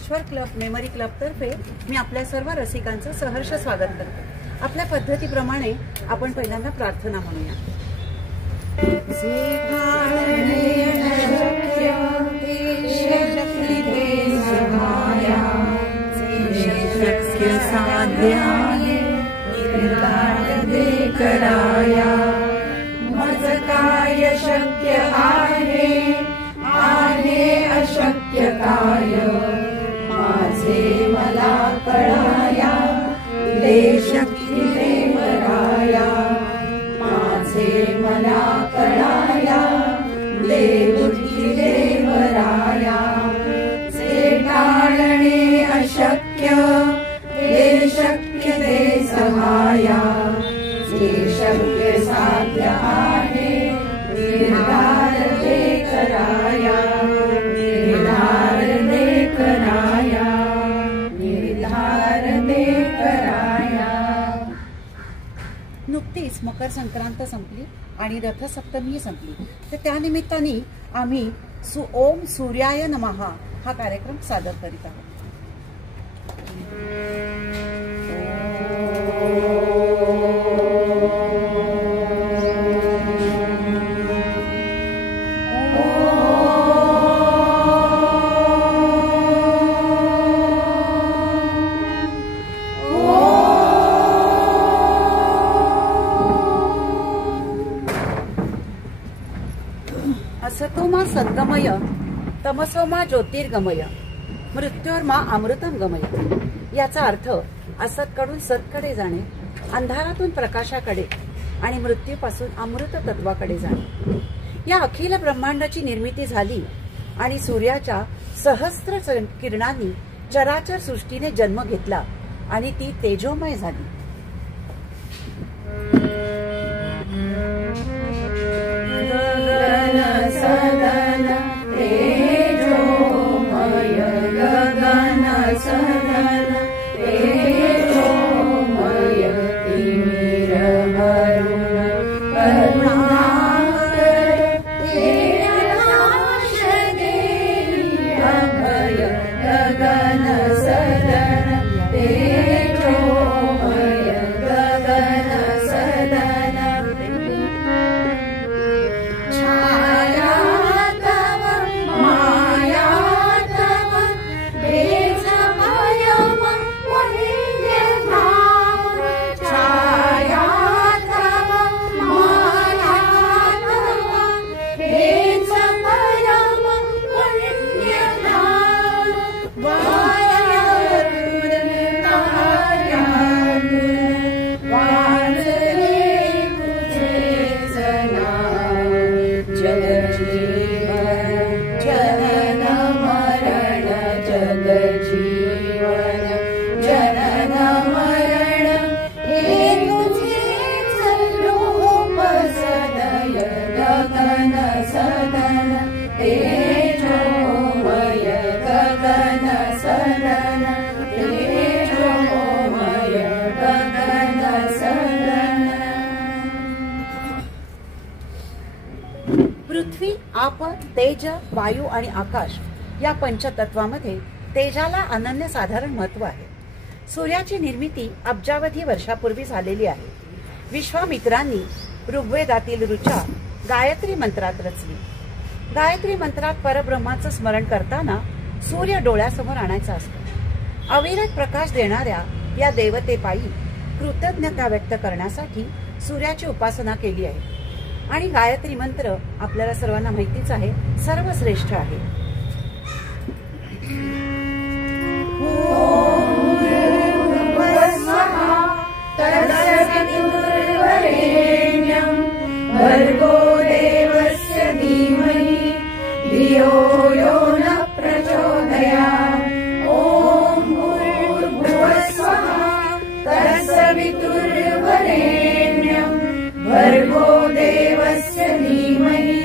Dnyaneshwar club memory club तर्फे मी आपल्या सर्व रसिकांचं सहर्ष स्वागत करते। आपल्या पद्धतीप्रमाणे आपण पहिल्यांदा प्रार्थना म्हणूया। मज काय शक्य आहे अशक्य काय माझे मला कळाया दे शक्ती देवराया माझे मला कळाया दे बुद्धी देवराया जे टाळणे अशक्य ते शक्य दे सहाया जे शक्य साध्य आहे निर्धार दे कराया निर्धार दे कराया निर्धार दे कराया। नुकतीच मकर संक्रांत संपली आणि रथसप्तमी संपली, तर त्या निमित्ताने आम्ही ओम सूर्याय नमः हा कार्यक्रम सादर करीत आहोत। असतोमा सद्गमय तमसोमा ज्योतिर्गमय मृत्योर्मा अमृतम गमय। याचा अर्थ असतकडून सतकडे जाणे, अंधारातून प्रकाशाकडे आणि मृत्यूपासून अमृत तत्वाकडे जाणे। या अखिल ब्रह्मांडाची निर्मिती झाली आणि सूर्याच्या सहस्त्र किरणांनी चराचर सृष्टीने जन्म घेतला आणि ती तेजोमय झाली। सदन तेजोमय गगन सदन तेजोमय तिमिर वरुण करुणाकर तेजनाश देहि अभय गगन सदन तेजोमय गगन सदन छाया तव माया तव बेज भयम पुण्यधाम छाया तव माया तव बेज भयम पुण्यधाम वाजले तुझे सनाम जग जीवन जनन मरण जग जीवन जनन मरण हे तुझेच रूप सदय गगन सदन तेजोमय गगन सदन तेजोमय गगन सदन। पृथ्वी, आप, तेज, वायू आणि आकाश या पंचतत्वामध्ये तेजाला अनन्यसाधारण महत्व आहे। सूर्याची निर्मिती अब्जावधी वर्षापूर्वी झालेली आहे। विश्वामित्रांनी ऋग्वेदातील ऋचा गायत्री मंत्रात रचली। गायत्री मंत्रात परब्रह्माचं स्मरण करताना सूर्य डोळ्यासमोर आणायचा असतो। अविरत प्रकाश देणाऱ्या या देवतेपायी कृतज्ञता व्यक्त करण्यासाठी सूर्याची उपासना केली आहे आणि गायत्री मंत्र आपल्याला सर्वांना माहितीच आहे, सर्वश्रेष्ठ आहे। भर्गो देवस्य धीमहि धियो यो न प्रचोदयात् ॐ भूर्भुवः स्वः तत्सवितुर्वरेण्यं भर्गो देवस्य धीमहि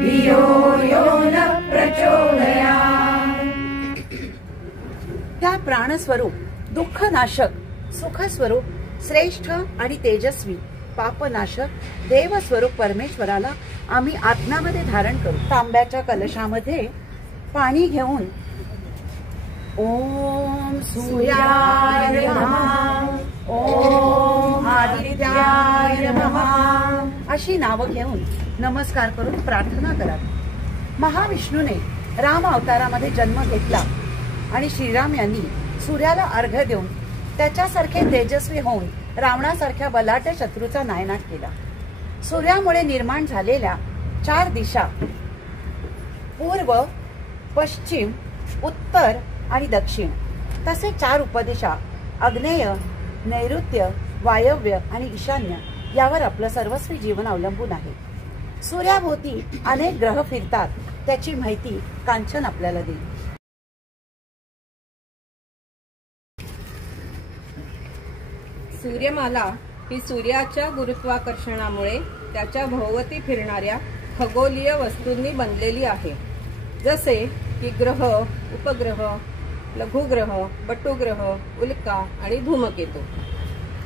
धियो यो न प्रचोदयात्। त्या प्राणस्वरूप, दुःखनाशक, सुखस्वरूप, श्रेष्ठ आणि तेजस्वी, पापनाशक देवस्वरूप परमेश्वराला आम्ही आत्म्यामध्ये धारण करू। तांब्याच्या कलशामध्ये पाणी घेऊन ओम सूर्याय नमः, ओम आदित्याय नमः अशी नावं घेऊन नमस्कार करून प्रार्थना करा। महाविष्णूने राम अवतारामध्ये जन्म घेतला आणि श्रीराम यांनी सूर्याला अर्घ्य देऊन त्याच्यासारखे तेजस्वी होऊन रावणासारख्या बलाढ्य शत्रूचा नायनाट केला। सूर्यामुळे निर्माण झालेल्या 4 दिशा पूर्व, पश्चिम, उत्तर आणि दक्षिण तसे 4 उपदिशा आग्नेय, नैऋत्य, वायव्य आणि ईशान्य यावर आपलं सर्वस्वी जीवन अवलंबून आहे। सूर्याभोवती अनेक ग्रह फिरतात, त्याची माहिती कांचन आपल्याला देईल। सूर्यमाला ही सूर्याच्या गुरुत्वाकर्षणामुळे त्याच्या भोवती फिरणाऱ्या खगोलीय वस्तूंनी बनलेली आहे, जसे की ग्रह, उपग्रह, लघुग्रह, बटुग्रह, उल्का आणि धूमकेतू।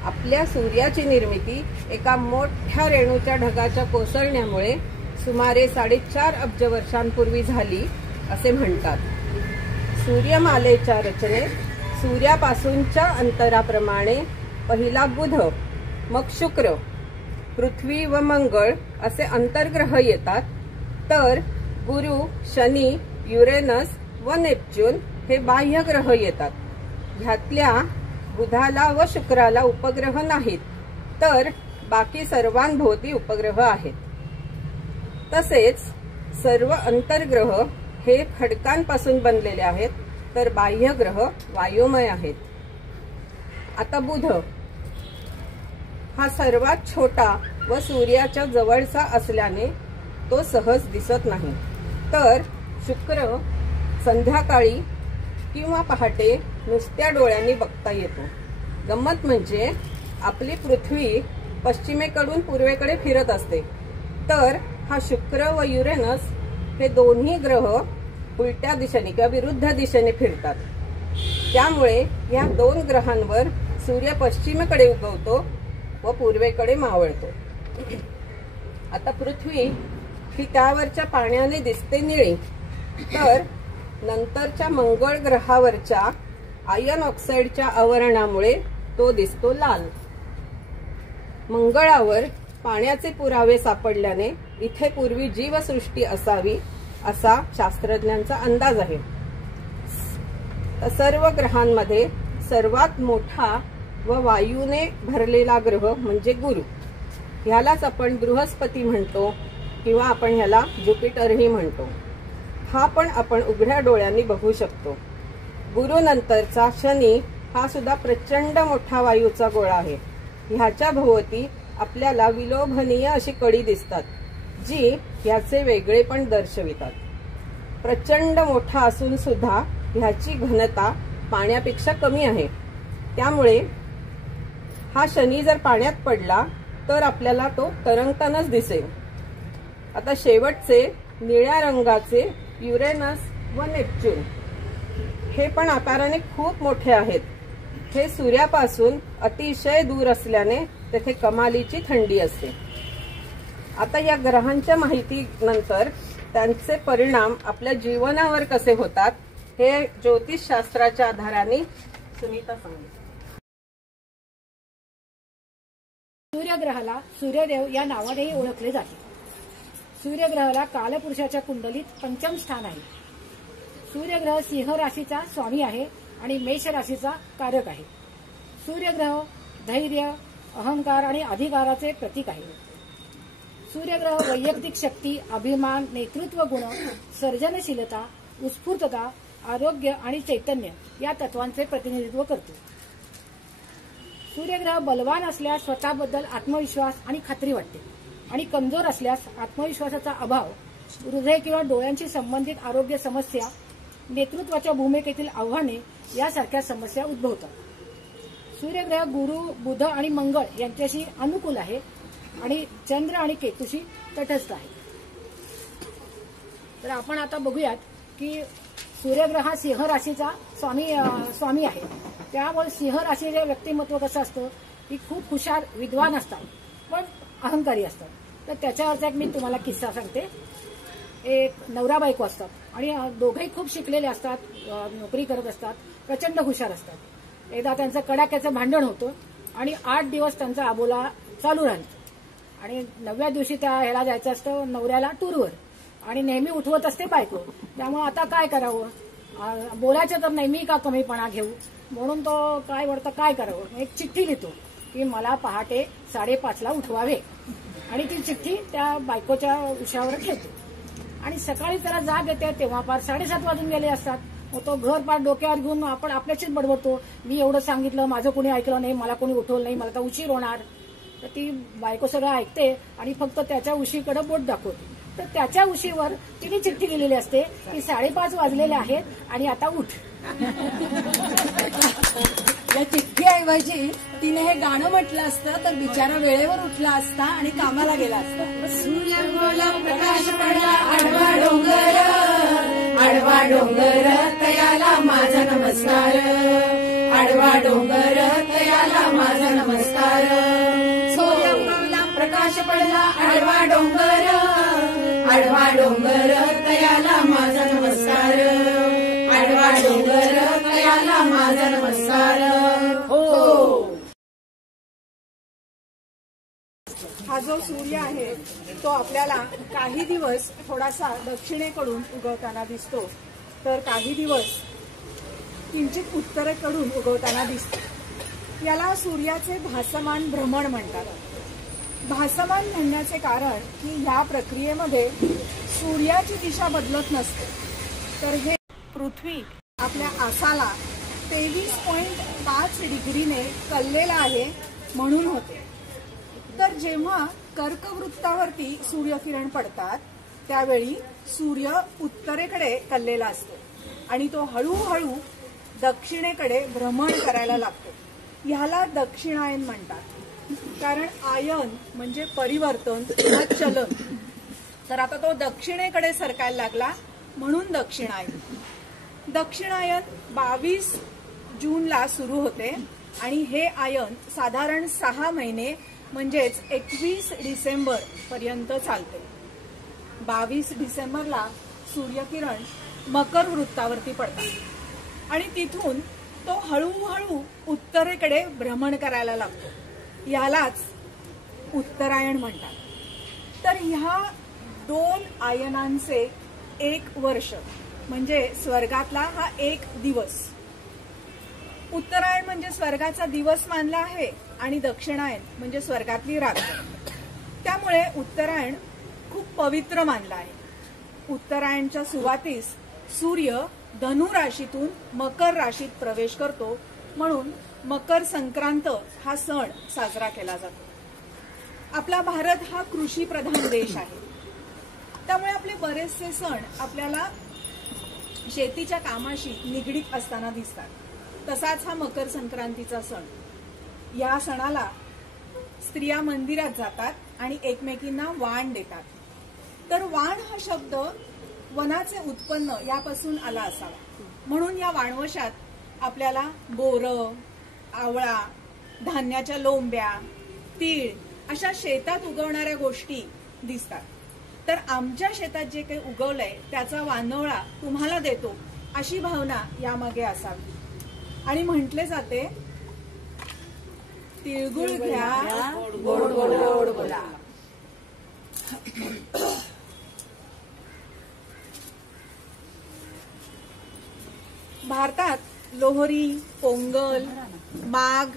आपल्या सूर्याची निर्मिती एका मोठ्या रेणूच्या ढगाच्या कोसळण्यामुळे सुमारे 4.5 अब्ज वर्षांपूर्वी झाली असे म्हणतात। सूर्यमालेच्या रचनेत सूर्यापासूनच्या अंतराप्रमाणे पहिला बुध, मग शुक्र, पृथ्वी व मंगळ असे अंतर्ग्रह येतात, तर गुरु, शनी, युरेनस व नेपच्यून हे बाह्य ग्रह येतात। ह्यातल्या बुधाला व शुक्राला उपग्रह नाहीत, तर बाकी सर्वांभोवती उपग्रह आहेत। तसेच सर्व अंतर्ग्रह हे खडकांपासून बनलेले आहेत, तर बाह्य ग्रह वायुमय आहेत। आता बुध हा सर्वात छोटा व सूर्याच्या जवळचा असल्याने तो सहज दिसत नाही, तर शुक्र संध्याकाळी किंवा पहाटे नुसत्या डोळ्यांनी बघता येतो। गंमत म्हणजे आपली पृथ्वी पश्चिमेकडून पूर्वेकडे फिरत असते, तर हा शुक्र व युरेनस हे दोन्ही ग्रह उलट्या दिशेने किंवा विरुद्ध दिशेने फिरतात। त्यामुळे या 2 ग्रहांवर सूर्य पश्चिमेकडे उगवतो व पूर्वेकडे मावळतो। आता पृथ्वी ही त्यावरच्या पाण्याने दिसते निळी, तर नंतरच्या मंगळ ग्रहावरच्या आयर्न ऑक्साईडच्या आवरणामुळे तो दिसतो लाल। मंगळावर पाण्याचे पुरावे सापडल्याने इथे पूर्वी जीवसृष्टी असावी असा शास्त्रज्ञांचा अंदाज आहे। सर्व ग्रहांमध्ये सर्वात मोठा व वायूने भरलेला ग्रह म्हणजे गुरु। ह्यालाच आपण बृहस्पती म्हणतो किंवा आपण ह्याला ज्युपिटरही म्हणतो। हा पण आपण उघड्या डोळ्यांनी बघू शकतो। गुरु नंतरचा शनी हा सुद्धा प्रचंड मोठा वायूचा गोळा आहे। ह्याच्या भोवती आपल्याला विलोभनीय अशी कडी दिसतात, जी ह्याचे वेगळेपण दर्शवितात। प्रचंड मोठा असून सुद्धा ह्याची घनता पाण्यापेक्षा कमी आहे, त्यामुळे हा शनी जर पाण्यात पडला तर आपल्याला तो तरंगतानाच दिसेल। आता शेवटचे निळ्या रंगाचे युरेनस व नेपच्यून हे पण आकाराने खूप मोठे आहेत। हे सूर्यापासून अतिशय दूर असल्याने तेथे कमालीची थंडी असते। आता या ग्रहांच्या माहितीनंतर त्यांचे परिणाम आपल्या जीवनावर कसे होतात हे ज्योतिषशास्त्राच्या आधाराने सुनीता सांगेल। सूर्यग्रहाला सूर्यदेव या नावानेही ओळखले जाते। सूर्यग्रहाला कालपुरुषाच्या कुंडलीत 5म स्थान आहे। सूर्यग्रह सिंह राशीचा स्वामी आहे आणि मेष राशीचा कारक आहे। सूर्यग्रह धैर्य, अहंकार आणि अधिकाराचे प्रतीक आहे। सूर्यग्रह वैयक्तिक शक्ती, अभिमान, नेतृत्व गुण, सर्जनशीलता, उत्स्फूर्तता, आरोग्य आणि चैतन्य या तत्वांचे प्रतिनिधित्व करतो। सूर्यग्रह बलवान असल्यास स्वतःबद्दल आत्मविश्वास आणि खात्री वाटते आणि कमजोर असल्यास आत्मविश्वासाचा अभाव, हृदय किंवा डोळ्यांशी संबंधित आरोग्य समस्या, नेतृत्वाच्या भूमिकेतील आव्हाने यासारख्या समस्या उद्भवतात। सूर्यग्रह गुरु, बुध आणि मंगळ यांच्याशी अनुकूल आहे आणि चंद्र आणि केतूशी तटस्थ आहे। तर आपण आता बघूयात की सूर्यग्रह हा सिंह राशीचा स्वामी आहे। त्यामुळे सिंह राशीचे व्यक्तिमत्व कसं असतं की खूप हुशार, विद्वान असतात पण अहंकारी असतात। तर त्याच्यावरचा एक मी तुम्हाला किस्सा सांगते। एक नवरा बायको असतात आणि दोघंही खूप शिकलेले असतात, नोकरी करत असतात, प्रचंड हुशार असतात. एकदा त्यांचं कडाक्याचं भांडण होतं आणि 8 दिवस त्यांचा आबोला चालू राहिला आणि 9व्या दिवशी त्या ह्याला जायचं असतं नवऱ्याला टूरवर आणि नेहमी उठवत असते बायको. त्यामुळे आता काय करावं, बोलायचं तर नाही, मी का कमीपणा घेऊ, म्हणून तो काय वाटतं काय करावं. एक चिठ्ठी लिहितो की मला पहाटे 5:30ला उठवावे आणि ती चिठ्ठी त्या बायकोच्या उशावर ठेवतो आणि सकाळी त्याला जाग येते तेव्हा पार 7:30 वाजून गेले असतात. मग तो घर पार डोक्यावर घेऊन आपण आपल्याशीच बडबडतो, मी एवढं सांगितलं, माझं कोणी ऐकलं नाही, मला कोणी उठवलं नाही, मला तर उशीर होणार. तर ती बायको सगळं ऐकते आणि फक्त त्याच्या उशीकडे बोट दाखवते. तर त्याच्या उशीवर तिने चिठ्ठी लिहिलेली असते की 5:30 वाजलेले आहेत आणि आता उठ. या चिठ्ठीऐवजी तिने हे गाणं म्हटलं असतं तर बिचारा वेळेवर उठला असता आणि कामाला गेला असता. सूर्यगोला प्रकाश पडला आडवा डोंगर, आडवा डोंगर तयाला माझा नमस्कार, आडवा डोंगर तयाला माझा नमस्कार. सूर्यगोला प्रकाश पडला आडवा डोंगर, आडवा डोंगर तयाला माझा नमस्कार, आडवा डोंगर तयाला माझा नमस्कार. हो. हा जो सूर्य आहे तो आपल्याला काही दिवस थोडासा दक्षिणेकडून उगवताना दिसतो तर काही दिवस किंचित उत्तरेकडून उगवताना दिसतो. याला सूर्याचे भासमान भ्रमण म्हणतात. भासमान म्हणण्याचे कारण की या प्रक्रियेमध्ये सूर्याची दिशा बदलत नसते तर हे पृथ्वी आपल्या आसाला 23.5 डिग्रीने कललेला आहे म्हणून होते. तर जेव्हा कर्कवृत्तावरती सूर्यकिरण पडतात त्यावेळी सूर्य उत्तरेकडे कललेला असतो आणि तो हळूहळू दक्षिणेकडे भ्रमण करायला लागतो. ह्याला दक्षिणायन म्हणतात. कारण आयन म्हणजे परिवर्तन किंवा चलन. तर आता तो दक्षिणेकडे सरकायला लागला म्हणून दक्षिणायन. दक्षिणायन 22 जूनला सुरू होते आणि हे आयन साधारण 6 महिने म्हणजेच 21 डिसेंबर पर्यंत चालते. 22 डिसेंबरला सूर्यकिरण मकर वृत्तावरती पडतात आणि तिथून तो हळूहळू उत्तरेकडे भ्रमण करायला लागतो. यालाच उत्तरायण म्हणतात. तर ह्या 2 आयनांचे 1 वर्ष म्हणजे स्वर्गातला हा 1 दिवस. उत्तरायण म्हणजे स्वर्गाचा दिवस मानला आहे आणि दक्षिणायन म्हणजे स्वर्गातली रात्र. त्यामुळे उत्तरायण खूप पवित्र मानला आहे. उत्तरायणच्या सुरुवातीस सूर्य धनु राशीतून मकर राशीत प्रवेश करतो म्हणून मकर संक्रांत हा सण साजरा केला जातो. आपला भारत हा कृषी प्रधान देश आहे त्यामुळे आपले बरेचसे सण आपल्याला शेतीच्या कामाशी निगडीत असताना दिसतात. तसाच हा मकर संक्रांतीचा सण. या सणाला स्त्रिया मंदिरात जातात आणि एकमेकींना वाण देतात. तर वाण हा शब्द वनाचे उत्पन्न यापासून आला असावा म्हणून या वाणवशात आपल्याला बोरं, आवळा, धान्याच्या लोंब्या, तीळ अशा शेतात उगवणाऱ्या गोष्टी दिसतात. तर आमच्या शेतात जे काही उगवलंय त्याचा वानवळा तुम्हाला देतो अशी भावना यामागे असावी. आणि म्हटले जाते तिळगुळ घ्या गोड गोड गोड बोला. भारतात लोहरी, पोंगल, माघ,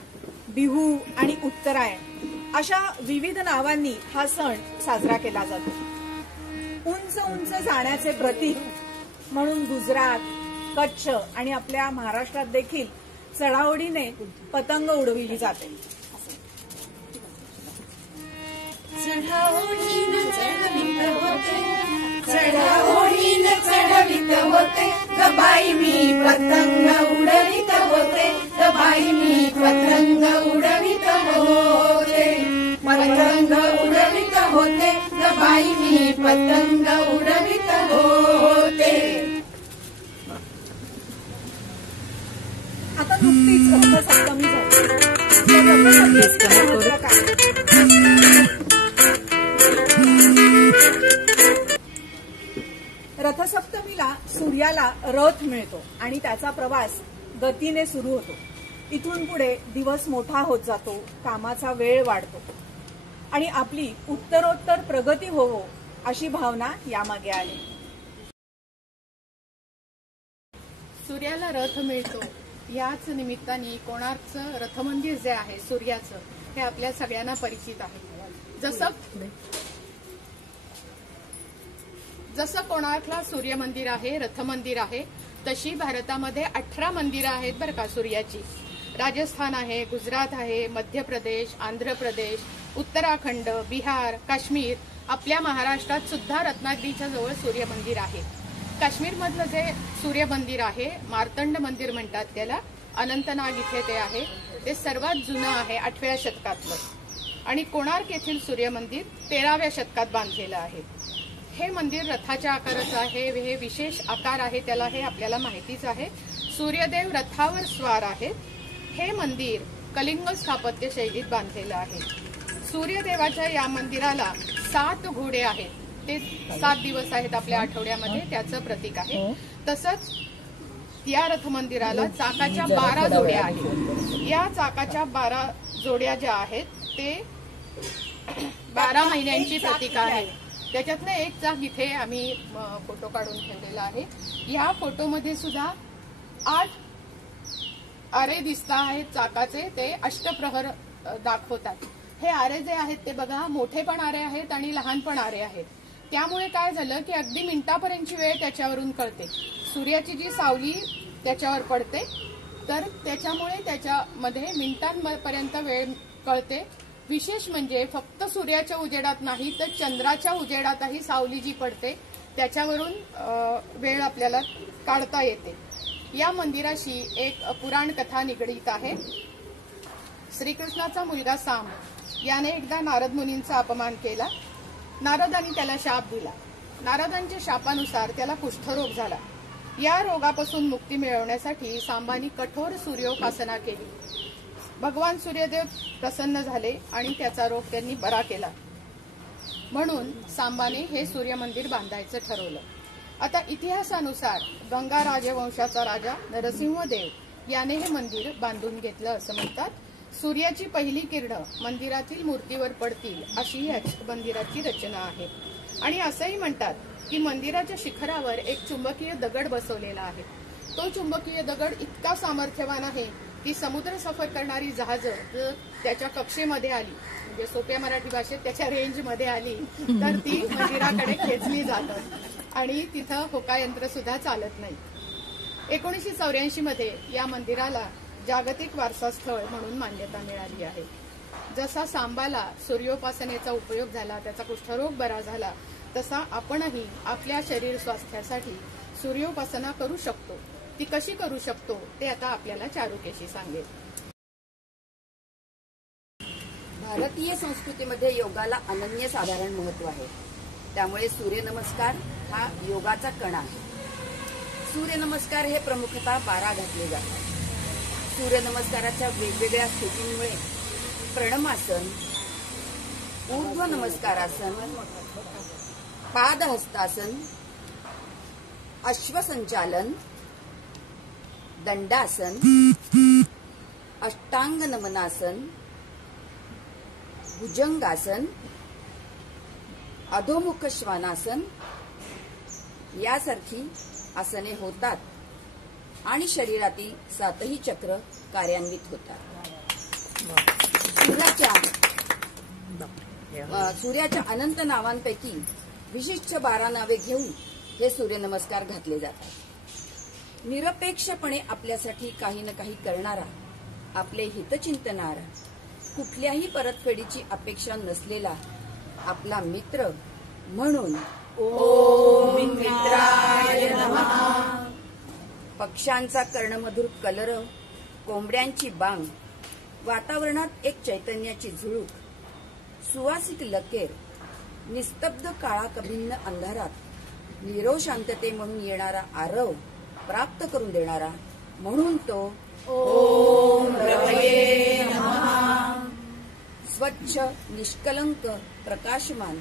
बिहू आणि उत्तरायण अशा विविध नावांनी हा सण साजरा केला जातो. उंच उंच जाण्याचे प्रतीक म्हणून गुजरात, कच्छ आणि आपल्या महाराष्ट्रात देखील चढाओढीने पतंग उडविली जाते. चढाओढीनं चढवित होते गबाई मी पतंग उडवित होते, गबाई मी पतंग उडवित होते, पतंग उडवित होते गबाई मी पतंग उडवित होते. आता नुकतीच रथसप्तमी झाली. रथसप्तमीला सूर्याला रथ मिळतो आणि त्याचा प्रवास गतीने सुरू होतो. इथून पुढे दिवस मोठा होत जातो, कामाचा वेळ वाढतो आणि आपली उत्तरोत्तर प्रगती होवो अशी भावना यामागे आहे. सूर्याला रथ मिळतो याच निमित्ताने कोणार्कचं रथमंदिर जे आहे सूर्याचं, हे आपल्या सगळ्यांना परिचित आहे. जसं कोणार्कला सूर्य मंदिर आहे, रथ मंदिर आहे, तशी भारतामध्ये 18 मंदिरं आहेत बरं का सूर्याची. राजस्थान आहे, गुजरात आहे, मध्य प्रदेश, आंध्र प्रदेश, उत्तराखंड, बिहार, काश्मीर, आपल्या महाराष्ट्रात सुद्धा रत्नागिरीच्या जवळ सूर्य मंदिर आहे. काश्मीरमधलं जे सूर्य मंदिर आहे, मार्तंड मंदिर म्हणतात त्याला, अनंतनाग इथे ते आहे, ते सर्वात जुनं आहे 8व्या शतकातलं. आणि कोणार्क येथील सूर्य मंदिर 13व्या शतकात बांधलेलं आहे. हे मंदिर रथाच्या आकाराचं आहे, हे विशेष आकार आहे त्याला, हे आपल्याला माहितीच आहे. सूर्यदेव रथावर स्वार आहेत. हे मंदिर कलिंग स्थापत्य शैलीत बांधलेलं आहे. सूर्यदेवाच्या या मंदिराला 7 घोडे आहेत, ते 7 दिवस आहेत आपल्या आठवड्यामध्ये, त्याचं प्रतीक आहे. तसंच या रथ मंदिराला चाकाच्या 12 जोड्या आहेत. या चाकाच्या 12 जोड्या ज्या आहेत ते 12 महिन्यांची प्रतीक आहे. त्याच्यातनं एक चाक इथे आम्ही फोटो काढून ठेवलेला आहे. या फोटोमध्ये सुद्धा 8 आरे दिसत आहेत चाकाचे, ते अष्टप्रहर दाखवतात. हे आरे जे आहेत ते बघा, मोठे पण आरे आहेत आणि लहान पण आरे आहेत. त्यामुळे काय झालं की अगदी मिनिटापर्यंतची वेळ त्याच्यावरून कळते. सूर्याची जी सावली त्याच्यावर पडते, तर त्याच्यामुळे त्याच्यामध्ये मिनिटांपर्यंत वेळ कळते. विशेष म्हणजे फक्त सूर्याच्या उजेडात नाही तर चंद्राच्या उजेडातही सावली जी पडते त्याच्यावरून वेळ आपल्याला काढता येते. या मंदिराशी एक पुराण कथा निगडीत आहे. श्रीकृष्णाचा मुलगा साम याने एकदा नारद मुनींचा अपमान केला. नारदांनी त्याला शाप दिला. नारदांच्या शापानुसार त्याला कुष्ठरोग झाला. या रोगापासून मुक्ती मिळवण्यासाठी सांबानी कठोर सूर्योपासना केली. भगवान सूर्यदेव प्रसन्न झाले आणि त्याचा रोग त्यांनी बरा केला. म्हणून सांबाने हे सूर्य मंदिर बांधायचं ठरवलं. आता इतिहासानुसार गंगा राजवंशाचा राजा नरसिंहदेव याने हे मंदिर बांधून घेतलं असं म्हणतात. सूर्याची पहिली किरणं मंदिरातील मूर्तीवर पडतील अशी या मंदिराची रचना आहे. आणि असंही म्हणतात की मंदिराच्या शिखरावर एक चुंबकीय दगड बसवलेला आहे. तो चुंबकीय दगड इतका सामर्थ्यवान आहे की समुद्र सफर करणारी जहाजं जर त्याच्या कक्षेमध्ये आली, म्हणजे सोप्या मराठी भाषेत त्याच्या रेंजमध्ये आली, तर ती मंदिराकडे खेचली जातात आणि तिथं होकायंत्र सुद्धा चालत नाही. 1984 मध्ये या मंदिराला जागतिक वारसा स्थळ म्हणून मान्यता मिळाली आहे. जसा सांबाला सूर्योपासनेचा उपयोग झाला, त्याचा कुष्ठरोग बरा झाला, तसा आपणही आपल्या शरीर स्वास्थ्यासाठी सूर्योपासना करू शकतो. ती कशी करू शकतो ते आता आपल्याला चारुकेशी सांगेल. भारतीय संस्कृतीमध्ये योगाला अनन्यसाधारण महत्व आहे. त्यामुळे सूर्यनमस्कार हा योगाचा कणा आहे. सूर्यनमस्कार हे प्रमुखतः 12 घातले जातात. सूर्यनमस्काराच्या वेगवेगळ्या स्थितींमुळे प्रणमासन, ऊर्ध्व नमस्कारासन, पादहस्तासन, अश्वसंचालन, दंडासन, अष्टांग नमनासन, भुजंगासन, अधोमुख श्वानासन यासारखी आसने होतात आणि शरीरातील 7ही चक्र कार्यान्वित होतात. सूर्याच्या अनंत नावांपैकी विशिष्ट 12 नावे घेऊन हे सूर्यनमस्कार घातले जातात. निरपेक्षपणे आपल्यासाठी काही ना काही करणारा, आपले हित चिंतणारा, कुठल्याही परतफेडीची अपेक्षा नसलेला आपला मित्र म्हणून ओम मित्राय नमः. पक्ष्यांचा कर्णमधुर कलरव, कोंबड्यांची बांग, वातावरणात एक चैतन्याची झुळूक, सुवासिक लकेर, निस्तब्ध काळा कभिन्न अंधारात नीरव शांतते म्हणून येणारा आरव प्राप्त करून देणारा म्हणून तो ओम रवये नमः. स्वच्छ, निष्कलंक, प्रकाशमान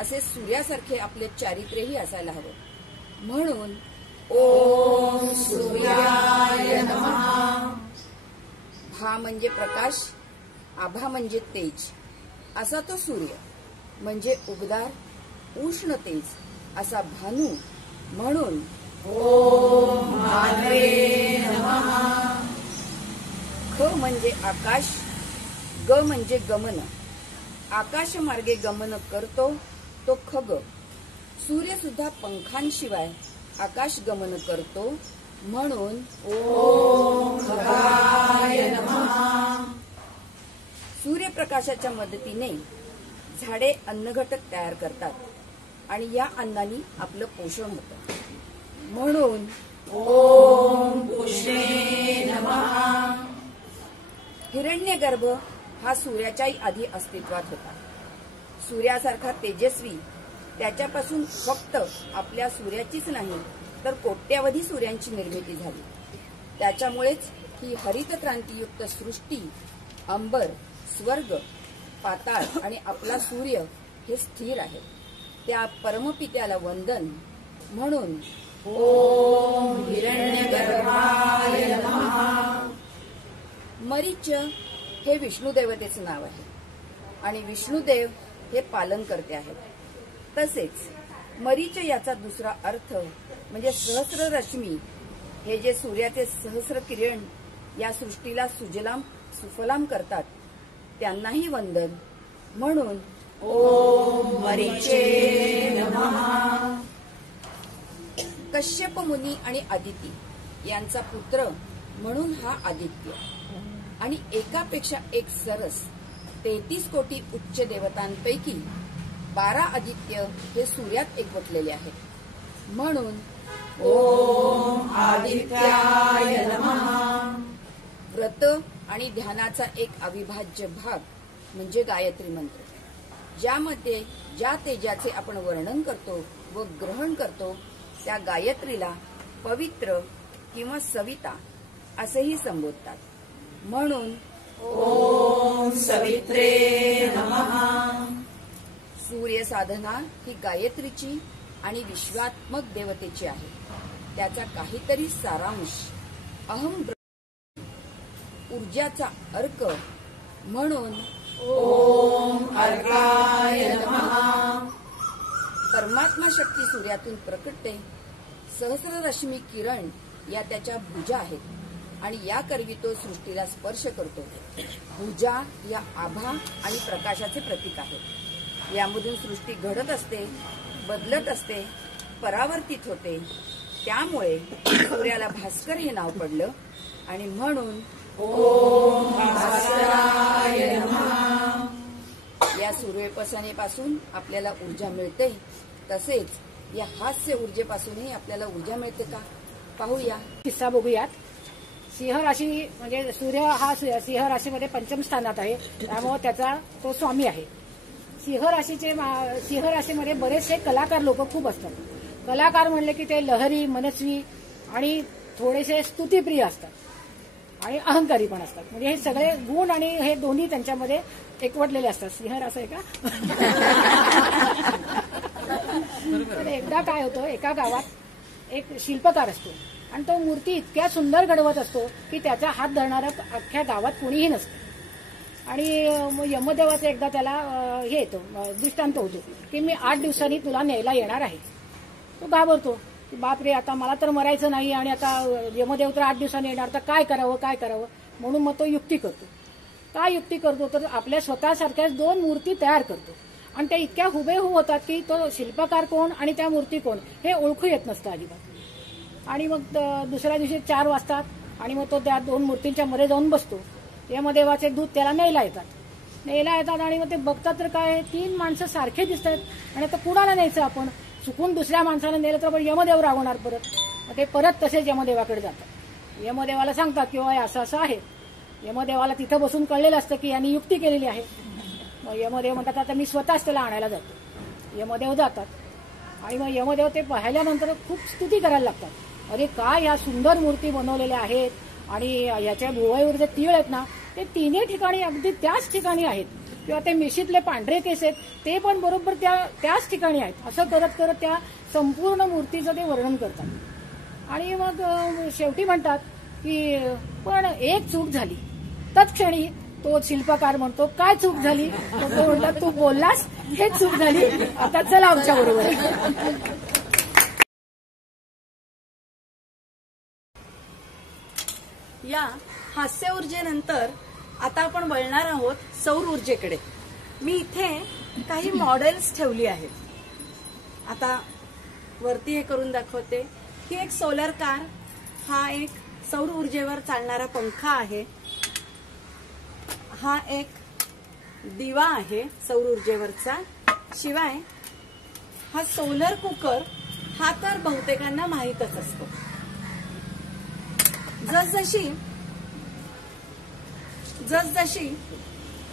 असे सूर्यासारखे आपले चारित्र्यही असायला हवं. म्हणून ओम सूर्याय नमः. भा म्हणजे प्रकाश, आभा म्हणजे तेज असा तो सूर्य, म्हणजे उबदार उष्ण तेज असा भानू, म्हणून ओम भानवे नमः. ख म्हणजे आकाश, ग म्हणजे गमन, आकाश मार्गे गमन करतो तो खग. सूर्य सुद्धा पंखांशिवाय आकाश गमन करतो, म्हणून ओम खगाय नमः. सूर्यप्रकाशाच्या मदतीने झाडे अन्नघटक तयार करतात आणि या अन्नाने आपलं पोषण होतं, म्हणून ओम पुष्णे नमः. हिरण्यगर्भ हा सूर्याच्याही आधी अस्तित्वात होता. सूर्यासारखा तेजस्वी, त्याच्यापासून फक्त आपल्या सूर्याचीच नाही तर कोट्यावधी सूर्यांची निर्मिती झाली. त्याच्यामुळेच ही हरित क्रांतीयुक्त सृष्टी, अंबर, स्वर्ग, पाताळ आणि आपला सूर्य हे स्थिर आहे. त्या परमपित्याला वंदन, म्हणून ओम हिरण्यगर्भाय नमः. मरीच हे विष्णू देवतेचं नाव आहे आणि विष्णुदेव हे पालन करते आहेत. तसेच मरीच याचा दुसरा अर्थ म्हणजे सहस्र रश्मी, हे जे सूर्याचे सहस्र किरण या सृष्टीला सुजलाम सुफलाम करतात त्यांनाही वंदन, म्हणून ओम मरीचे नमः. कश्यप मुनी आणि अदिती यांचा पुत्र म्हणून हा आदित्य, आणि एकापेक्षा एक सरस 33 कोटी उच्च देवतांपैकी 12 आदित्य हे सूर्यात एकवटलेले आहेत, म्हणून ओम आदित्याय नमः. व्रत आणि ध्यानाचा एक अविभाज्य भाग म्हणजे गायत्री मंत्र, ज्यामध्ये ज्या तेजाचे आपण वर्णन करतो व ग्रहण करतो त्या गायत्रीला पवित्र किंवा सविता असेही संबोधतात, म्हणून ओम सवित्रे नमः. सूर्य साधना ही गायत्रीची आणि विश्वात्मक देवतेची आहे. त्याचा काहीतरी सारांश अहम ऊर्जाचा अर्क, म्हणून ओम अर्काय नमः. परमात्मा शक्ती सूर्यातून प्रकटते. सहस्र रश्मी किरण या त्याच्या भुजा आहेत आणि या करवी तो सृष्टीला स्पर्श करतो. भुजा या आभा आणि प्रकाशाचे प्रतीक आहेत. यामधून सृष्टी घडत असते, बदलत असते, परावर्तित होते. त्यामुळे सूर्याला भास्कर हे नाव पडलं आणि म्हणून ओम भास्कराय नमः. या सूर्योपासनेपासून आपल्याला ऊर्जा मिळते, तसेच या हास्य ऊर्जेपासूनही आपल्याला ऊर्जा मिळते का पाहूया. किस्सा बघूयात. सिंह राशी म्हणजे सूर्य हा सिंह राशीमध्ये पंचम स्थानात आहे, त्यामुळे त्याचा तो स्वामी आहे. सिंह राशीमध्ये बरेचसे कलाकार लोक खूप असतात. कलाकार म्हणले की ते लहरी, मनस्वी आणि थोडेसे स्तुतिप्रिय असतात आणि अहंकारी पण असतात. म्हणजे हे सगळे गुण आणि हे दोन्ही त्यांच्यामध्ये एकवटलेले असतात. सिंह राशी आहे का? तर एकदा काय होतं, एका गावात एक शिल्पकार असतो आणि तो मूर्ती इतक्या सुंदर घडवत असतो की त्याचा हात धरणारं अख्ख्या गावात कोणीही नसतं. आणि यमदेवाचा एकदा त्याला हे येतो, दृष्टांत होतो की मी 8 दिवसांनी तुला न्यायला येणार आहे. तो घाबरतो की बापरे, आता मला तर मरायचं नाही आणि आता यमदेव तर 8 दिवसांनी येणार, तर काय करावं. म्हणून मग तो युक्ती करतो. काय युक्ती करतो तर आपल्या स्वतःसारख्याच 2 मूर्ती तयार करतो आणि त्या इतक्या हुबेहूब होतात की तो शिल्पकार कोण आणि त्या मूर्ती कोण हे ओळखू येत नसतं अजिबात. आणि मग दुसऱ्या दिवशी 4 वाजतात आणि मग तो त्या 2 मूर्तींच्या मध्ये जाऊन बसतो. यमदेवाचे दूत त्याला न्यायला येतात आणि मग ते बघतात तर काय 3 माणसं सारखे दिसत आहेत आणि आता कुणाला न्यायचं आपण. चुकून दुसऱ्या माणसाला नेलं तर पण यमदेव रागवणार परत. मग ते परत तसेच यमदेवाकडे जातात. यमदेवाला सांगतात की असं असं आहे. यमदेवाला तिथं बसून कळलेलं असतं की यांनी युक्ती केलेली आहे. मग यमदेव म्हणतात आता मी स्वतःच त्याला आणायला जातो. यमदेव जातात आणि मग यमदेव ते पाहिल्यानंतर खूप स्तुती करायला लागतात. अरे काय ह्या सुंदर मूर्ती बनवलेल्या आहेत आणि याच्या भुवयावर जे तीळ आहेत ना ते 3 ठिकाणी अगदी त्याच ठिकाणी आहेत किंवा ते मिशीतले पांढरे केस आहेत ते पण बरोबर त्याच ठिकाणी आहेत असं करत करत त्या संपूर्ण मूर्तीचं ते वर्णन करतात। आणि मग शेवटी म्हणतात की पण एक चूक झाली। तत्क्षणी तो शिल्पकार म्हणतो काय चूक झाली? तो म्हणतात तू बोललास हे चूक झाली, आता चला आमच्या बरोबर। या हास्य ऊर्जेनंतर आता आपण वळणार आहोत सौर ऊर्जेकडे। मी इथे काही मॉडेल्स ठेवली आहेत। आता वरती हे करून दाखवते। ही एक सोलर कार, हा एक सौर ऊर्जेवर चालणारा पंखा आहे, हा एक दिवा आहे सौर ऊर्जेवरचा, शिवाय हा सोलर कुकर हा तर बहुतेकांना माहीतच असतो। जसजशी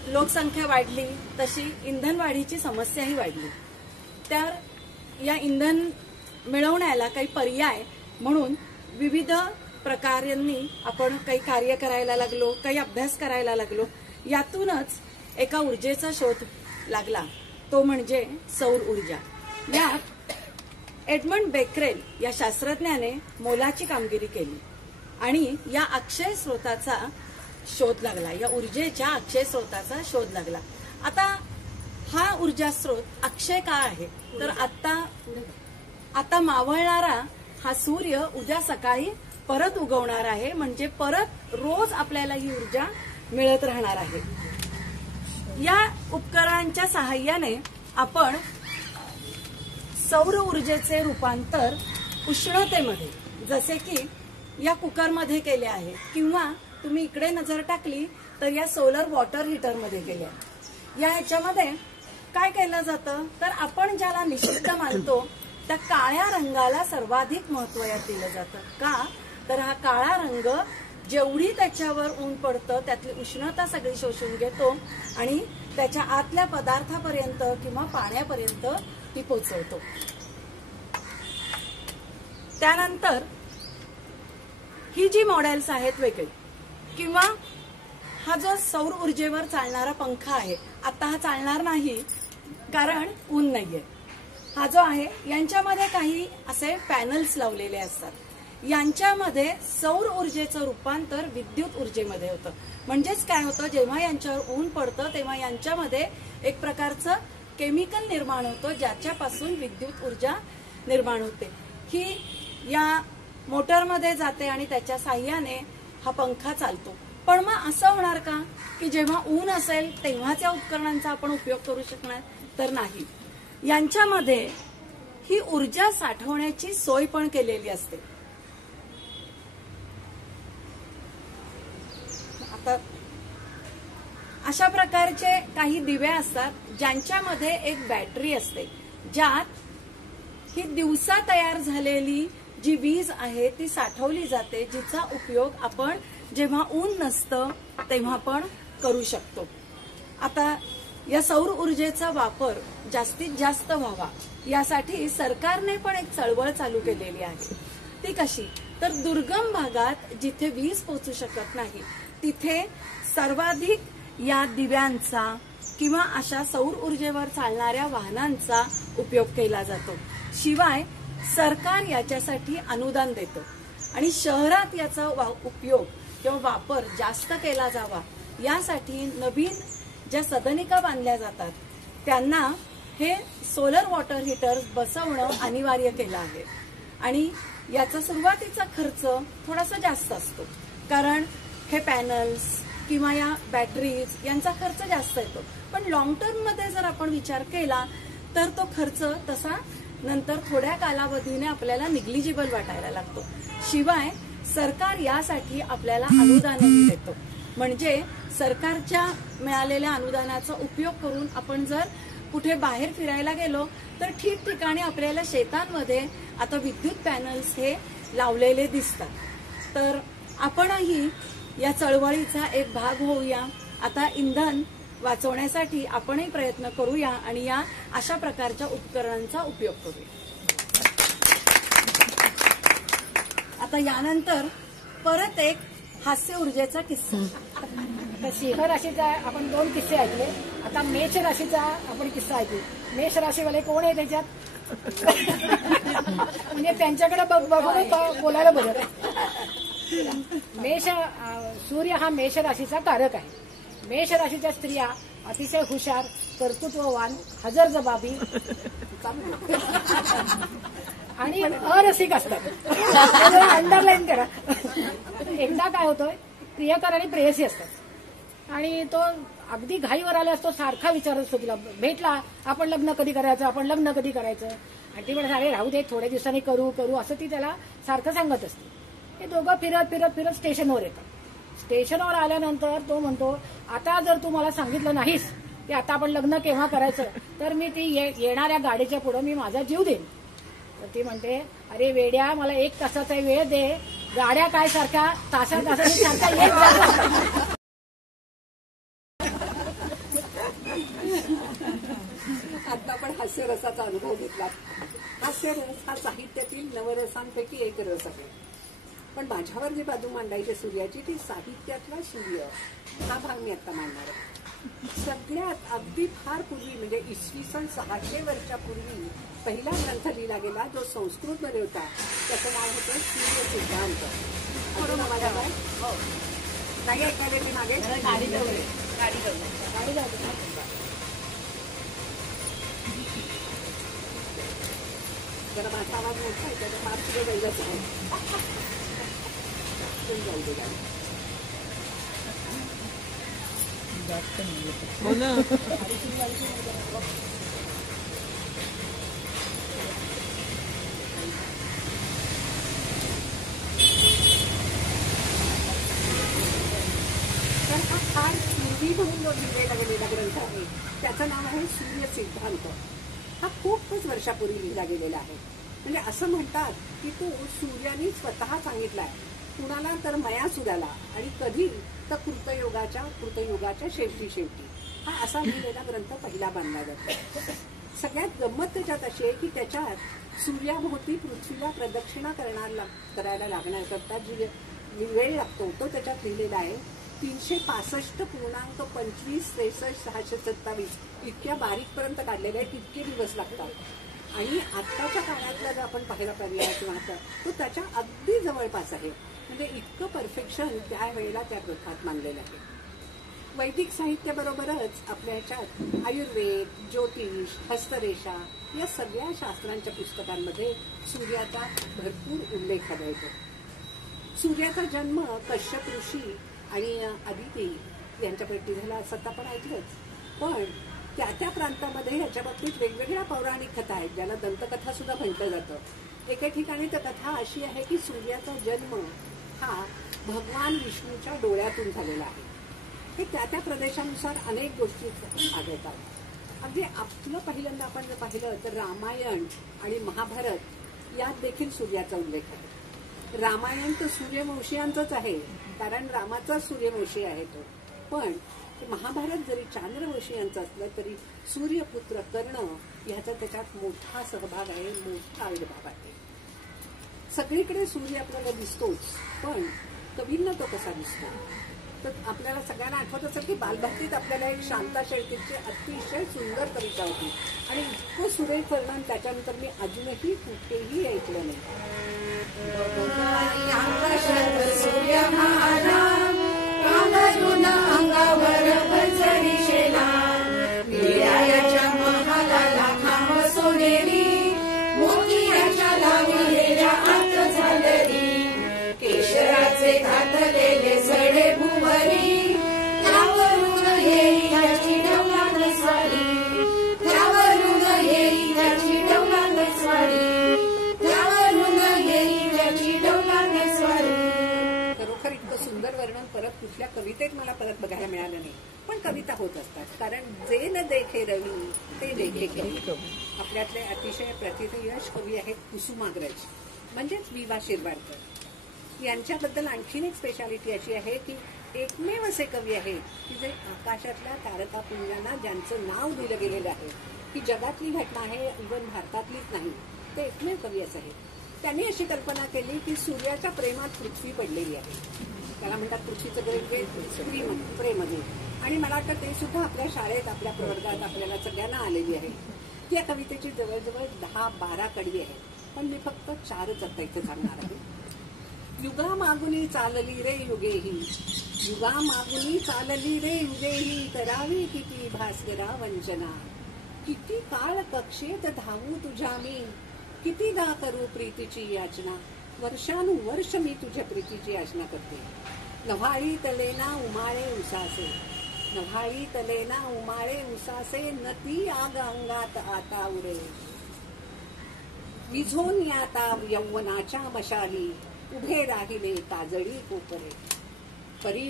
लोकसंख्या वाढली तशी इंधन वाढीची समस्याही वाढली। तर या इंधन मिळवण्याला काही पर्याय म्हणून विविध प्रकारांनी आपण काही कार्य करायला लागलो, काही अभ्यास करायला लागलो। यातूनच एका ऊर्जेचा शोध लागला, तो म्हणजे सौर ऊर्जा। यात एडमंड बेकरेल या शास्त्रज्ञाने मोलाची कामगिरी केली आणि या अक्षय स्रोताचा शोध लागला, या ऊर्जेच्या अक्षय स्रोताचा शोध लागला। आता हा ऊर्जा स्रोत अक्षय का आहे? तर आता मावळणारा हा सूर्य उद्या सकाळी परत उगवणार आहे, म्हणजे परत रोज आपल्याला ही ऊर्जा मिळत राहणार आहे। या उपकरणांच्या सहाय्याने आपण सौर ऊर्जेचे रूपांतर उष्णतेमध्ये, जसे की या कुकरमध्ये केले आहे, किंवा तुम्ही इकडे नजर टाकली तर या सोलर वॉटर हीटरमध्ये केले आहे। या ह्याच्यामध्ये काय केलं जातं तर आपण ज्याला निषिद्ध मानतो त्या काळ्या रंगाला सर्वाधिक महत्त्व यात दिलं जातं। का तर हा काळा रंग जेवढी त्याच्यावर ऊन पडतं त्यातली उष्णता सगळी शोषून घेतो आणि त्याच्या आतल्या पदार्थापर्यंत किंवा पाण्यापर्यंत ती पोहोचवतो। त्यानंतर ही जी मॉडेल्स आहेत वेगळी, किंवा हा जो सौर ऊर्जेवर चालणारा पंखा आहे, आता हा चालणार नाही कारण ऊन नाहीये। हा जो आहे यांच्यामध्ये काही असे पॅनल्स लावलेले असतात, यांच्यामध्ये सौर ऊर्जेचं रूपांतर विद्युत ऊर्जेमध्ये होतं। म्हणजेच काय होतं, जेव्हा यांच्यावर ऊन पडतं तेव्हा यांच्यामध्ये एक प्रकारचं केमिकल निर्माण होतं, ज्याच्यापासून विद्युत ऊर्जा निर्माण होते। ही या मोटरमध्ये जाते आणि त्याच्या साह्याने हा पंखा चालतो। पण मग असं होणार का की जेव्हा ऊन असेल तेव्हाच या उपकरणांचा आपण उपयोग करू शकणार? तर नाही, यांच्यामध्ये ही ऊर्जा साठवण्याची सोय पण केलेली असते। आता अशा प्रकारचे काही दिवे असतात ज्यांच्यामध्ये एक बॅटरी असते, ज्यात ही दिवसा तयार झालेली जी वीज आहे ती साठवली जाते, जिचा उपयोग आपण जेव्हा ऊन नसतं तेव्हा पण करू शकतो। आता या सौर ऊर्जेचा वापर जास्तीत जास्त व्हावा यासाठी सरकारने पण एक चळवळ चालू केलेली आहे। ती कशी तर दुर्गम भागात जिथे वीज पोहोचू शकत नाही तिथे सर्वाधिक या दिव्यांचा किंवा अशा सौर ऊर्जेवर चालणाऱ्या वाहनांचा उपयोग केला जातो। शिवाय सरकार याच्यासाठी अनुदान देतं आणि शहरात याचा उपयोग किंवा वापर जास्त केला जावा यासाठी नवीन ज्या सदनिका बांधल्या जातात त्यांना हे सोलर वॉटर हीटर बसवणं अनिवार्य केलं आहे। आणि याचा सुरुवातीचा खर्च थोडासा जास्त असतो, कारण हे पॅनल्स किंवा या बॅटरीज यांचा खर्च जास्त येतो। पण लॉंग टर्म मध्ये जर आपण विचार केला तर तो खर्च तसा नंतर थोड्या कालावधीने आपल्याला निग्लिजिबल वाटायला लागतो। शिवाय सरकार यासाठी आपल्याला अनुदानही देतो, म्हणजे सरकारच्या मिळालेल्या अनुदानाचा उपयोग करून आपण जर कुठे बाहेर फिरायला गेलो तर ठिकठिकाणी आपल्याला शेतांमध्ये आता विद्युत पॅनल्स हे लावलेले दिसतात। तर आपणही या चळवळीचा एक भाग होऊया। आता इंधन वाचवण्यासाठी आपणही प्रयत्न करूया आणि या अशा प्रकारच्या उपकरणांचा उपयोग करूया। आता यानंतर परत एक हास्य ऊर्जेचा किस्सा। आता सिंह राशीचा आपण 2 किस्से ऐकले, आता मेष राशीचा आपण किस्सा ऐकू. मेष राशीवाले कोण आहे त्याच्यात? म्हणजे त्यांच्याकडे बघून बोलायला बरं. सूर्य हा मेष राशीचा कारक आहे. मेष राशीच्या स्त्रिया अतिशय हुशार, कर्तृत्ववान, हजरजबाबी आणि अरसिक असतात. अंडरलाईन करा. एकदा काय होतं, प्रियकर आणि प्रेयसी असतात आणि तो अगदी घाईवर आला असतो, सारखा विचारत असतो तिला, भेटला आपण लग्न कधी करायचं, आपण लग्न कधी करायचं. आणि ती म्हणत अरे राहू दे, थोड्या दिवसांनी करू करू असं ती त्याला सारखं सांगत असते. ते दोघं फिरत फिरत फिरत स्टेशनवर येतात. स्टेशनवर आल्यानंतर तो म्हणतो आता जर तू मला सांगितलं नाहीस की आता आपण लग्न केव्हा करायचं तर मी ती येणाऱ्या गाडीच्या पुढे मी माझा जीव देईन. तर ती म्हणते अरे वेड्या, मला 1 तासाचा वेळ दे, गाड्या काय सारख्या तासांनी सारख्या येत जातात. आता आपण हास्यरसाचा अनुभव घेतला. हास्यरस हा साहित्यातील नवरसांपैकी एक रस आहे. पण माझ्यावर जी बाजू मांडायची सूर्याची ती साहित्यातला सूर्य हा भाग मी आता मांडणार आहे. सगळ्यात अगदी फार पूर्वी म्हणजे इसवी सन 600 वर्षा पूर्वी पहिला ग्रंथ लिहिला गेला जो संस्कृतमध्ये होता. त्याचं नाव होतं सूर्य सिद्धांत. बरोबर माझ्या काय नाही ऐकायला मी मागे गाडी जरा माझा आवाज मोठा आहे त्याचा फार पुढे जायचं आहे. जाऊ दे गाडी. हो ना. तर हा फार पूर्वी म्हणून जो लिहिलेला गेलेला ग्रंथ आहे त्याचं नाव आहे सूर्य सिद्धांत. हा खूपच वर्षापूर्वी लिहिला गेलेला आहे. म्हणजे असं म्हणतात की तो सूर्याने स्वतः सांगितलाय, कुणाला तर मयासुराला आणि कधी तर कृतयुगाच्या शेवटी हा असा लिहिलेला ग्रंथ पहिला बांधला जातो. सगळ्यात गंमत त्याच्यात अशी आहे की त्याच्यात सूर्याभोवती पृथ्वीला प्रदक्षिणा करायला लागण्याकरता जी वेळ लागतो तो त्याच्यात लिहिलेला आहे. 365.25-63-627 इतक्या बारीकपर्यंत काढलेले आहेत. इतके दिवस लागतात. आणि आत्ताच्या काळातला जर आपण पाहायला पर्याय किंवा तो त्याच्या अगदी जवळपास आहे. म्हणजे इतकं परफेक्शन त्यावेळेला त्या ग्रंथात मानलेलं आहे. वैदिक साहित्याबरोबरच आपल्या ह्याच्यात आयुर्वेद, ज्योतिष, हस्तरेषा या सगळ्या शास्त्रांच्या पुस्तकांमध्ये सूर्याचा भरपूर उल्लेख आढळतो. सूर्याचा जन्म कश्यप ऋषी आणि अदिती यांच्यापैकी झाला असं आता आपण ऐकलंच. पण त्या प्रांतामध्ये ह्याच्या बाबतीत वेगवेगळ्या पौराणिक कथा आहेत ज्याला दंतकथा सुद्धा म्हटलं जातं. एका ठिकाणी तर कथा अशी आहे की सूर्याचा जन्म हा भगवान विष्णूच्या डोळ्यातून झालेला आहे. हे त्या प्रदेशानुसार अनेक गोष्टी आढळतात. अगदी आपलं पहिल्यांदा आपण जर पाहिलं तर रामायण आणि महाभारत यात देखील सूर्याचा उल्लेख आहे. रामायण तर सूर्यवंशीयांचंच आहे कारण रामाचा सूर्यवंशी आहे तो. पण महाभारत जरी चांद्रवंशीयांचं असलं तरी सूर्यपुत्र कर्ण ह्याचा त्याच्यात मोठा सहभाग आहे, मोठा आविर्भाव आहे. सगळीकडे सूर्य आपल्याला दिसतोच, पण कवींना तो कसा दिसतो तर आपल्याला सगळ्यांना आठवत असेल की बालभक्तीत आपल्याला एक शांता शेळकेची अतिशय सुंदर कविता होती आणि इतकं सुरेख वर्णन त्याच्यानंतर मी अजूनही कुठेही ऐकलं नाही. अंगावर पंचरीशेला निरायाच्या महालाला खांब सोनेरी मोतियाच्या लावलेल्या आत झालरी केशराचे घातलेले सडे भुवरी त्यावरून येई त्याची डौलान स्वारी त्यावरून येई त्याची डौलान स्वारी त्यावरून येई त्याची डौलान स्वारी. खरोखर इतकं सुंदर वर्णन परत कुठल्या कवितेत मला परत बघायला मिळालं नाही. पण कविता होत असतात कारण जे न देखे रवी ते देखे कवी. आपल्यातले अतिशय प्रतिथयश कवी आहेत कुसुमाग्रज म्हणजेच विवा शिरवाडकर. यांच्याबद्दल आणखीन एक स्पेशालिटी अशी आहे की एकमेव असे कवी आहेत की जे आकाशातल्या तारकापुंजांना ज्यांचं नाव दिलं गेलेलं आहे की जगातली घटना आहे, इव्हन भारतातलीच नाही, ते एकमेव कवी असं आहेत. त्यांनी अशी कल्पना केली की सूर्याच्या प्रेमात पृथ्वी पडलेली आहे त्याला म्हणतात पृथ्वीचं ग्रेट प्रेमध्ये. आणि मला वाटतं ते सुद्धा आपल्या शाळेत आपल्या प्रवर्गात आपल्याला सगळ्यांना आलेली आहे. त्या कवितेची जवळजवळ 10-12 कडवी आहे, पण मी फक्त 4च आता इथे सांगणार आहे. युगा मागुनी चालली रे युगेही, युगा मागुनी चालली रे युगेही, करावी किती भास्करा वंचना. किती काळ कक्षेत धावू तुझ्या मी, कितीदा करू प्रीतीची याचना. वर्षानुवर्ष मी तुझ्या प्रीतीची याचना करते. नव्हाळी तलेना उमाळे उसासे, नव्हाळी तलेना उमाळे उसासे, नती आग अंगात आता उरे. विझोन याता यौवनाच्या मशाली, उभे राहिले काजळी कोपरे. परी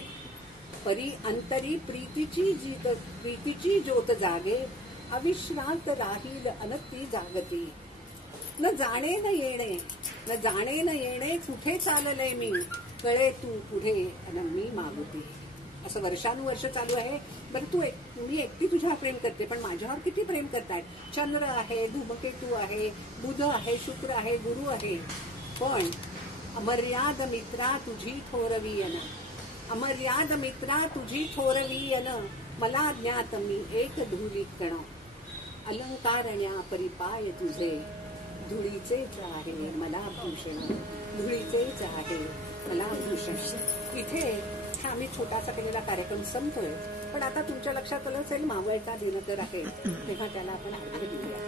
परी अंतरी प्रीतीची ज्योत जागे, अविश्रांत राहील अनती जागती. न जाणे न येणे कुठे चालले मी, कळे तू पुढे अन मी मागुती. असं वर्षानुवर्ष चालू आहे. बरं मी एकटी तुझ्यावर प्रेम करते, पण माझ्यावर किती प्रेम करतायत. चंद्र आहे, धूमकेतू आहे, बुध आहे, शुक्र आहे, गुरु आहे. पण अमर्याद मित्रा तुझी थोरवीयन, अमर्याद मित्रा तुझी थोरवीयन, मला ज्ञात मी एक धुली कण. अलंकारण्या परिपाय तुझे, धुळीचेच आहे मला भूषण, धुळीचेच आहे मला भूषण. इथे हा आम्ही छोटासा केलेला कार्यक्रम संपतोय, पण आता तुमच्या लक्षात आलं असेल मावळता दिनकर आहे, तेव्हा त्याला आपण अर्घ्य देऊया.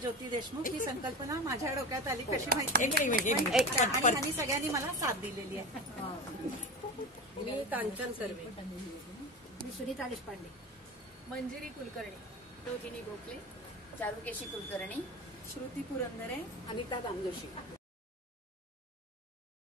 ज्योती देशमुख ही संकल्पना माझ्या डोक्यात आली कशी माहिती, आणि सगळ्यांनी मला साथ दिलेली आहे. मी कांचन सर्वे, मी सुनीता देशपांडे, मंजिरी कुलकर्णी, रोहिणी गोखले, चारुकेशी कुलकर्णी, श्रुती पुरंदरे, अनिता दामजोशी.